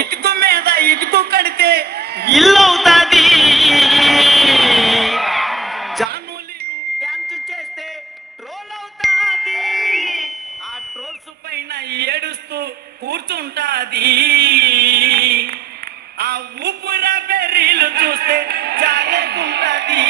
ఇటుకు మీద ఇటుకు కడితే ఇల్లు అవుతాది. జానులీరు డ్యాన్స్ చేస్తే ట్రోల్ అవుతాది. ఆ ట్రోల్స్ పైన ఏడుస్తూ కూర్చుంటాది. ఆ ఊపుర బెర్రీలు చూస్తే జాలేకుంటది.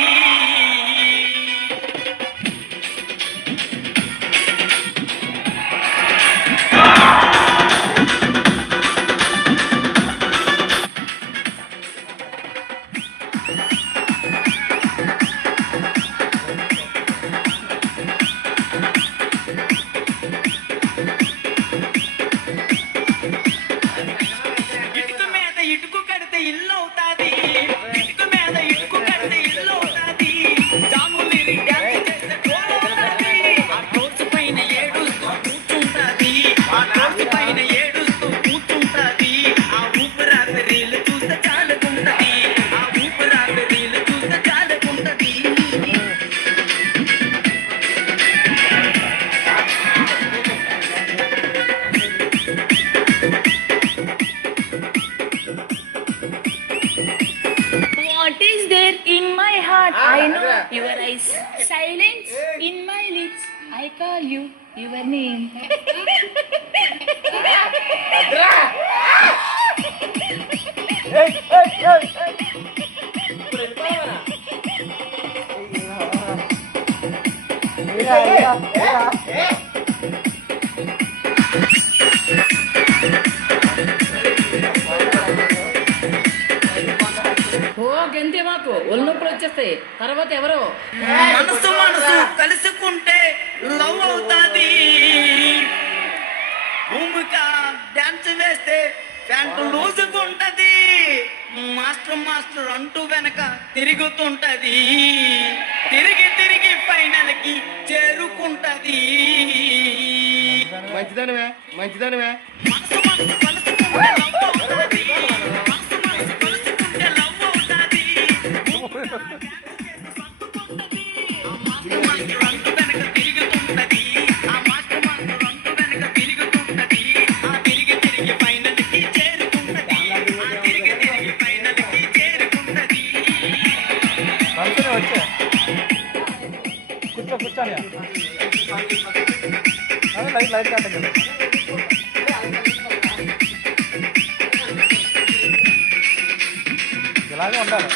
ఇటుకు మీద ఇటుకు కడితే ఇల్లు అవుతాది. ఇటుకు మీద ఇటుకు కడితే ఇల్లు అవుతాది. జాములీరి డ్యాన్స్ చేస్తే ట్రోల్ అవుతాది. ఆ ట్రోల్స్ పైన ఏడుస్తూ కూర్చుంటాది. ఆ ట్రోల్స్ పైన ఏడుస్తూ కూర్చుంటాది. ఆ ఊపిరాపి రీలు చూస్తే చాలుకుంటది. ఆ ఊపిరాపి రీలు చూస్తే చాలుకుంటది. What is there in my heart? I know your eyes. Silence in my lips. I call you your name. ఓ గంతే మాకు ఒళ్ళు నొప్పులు వచ్చేస్తాయి. తర్వాత ఎవరో మనసు మనసు కలుసుకుంటే లవ్ అవుతాది. భూమిక డాన్స్ వేస్తే ప్యాంటు లూజుకుంటది. మాస్టర్ మాస్టర్ అంటూ వెనక తిరుగుతుంటది. తిరిగి తిరిగి ఫైనల్ కి చేరుకుంటది. మంచిదానివే మంచిదానివే. మనసు మనసు కలుసుకుంటే లవ్ అవుతాది. మనసు మనసు కలుసుకుంటే లవ్ అవుతాది. భూమిక డాన్స్ చేస్తే సర్దుకుంటది. ఆ మాస్టర్ మాస్టర్ అంటూ వెనక తిరుగుతుంటది. ఆ మాస్టర్ మాస్టర్ అంటూ వెనక తిరుగుతుంటది. ఆ తిరిగి తిరిగి ఫైనల్ కి చేరుకుంటది. ఆ తిరిగి తిరిగి ఫైనల్ కి చేరుకుంటది. మనసునే వచ్చే కూర్చోని లైట్ లైట్ కాటం కదా. ఇలాగే ఉండాలి.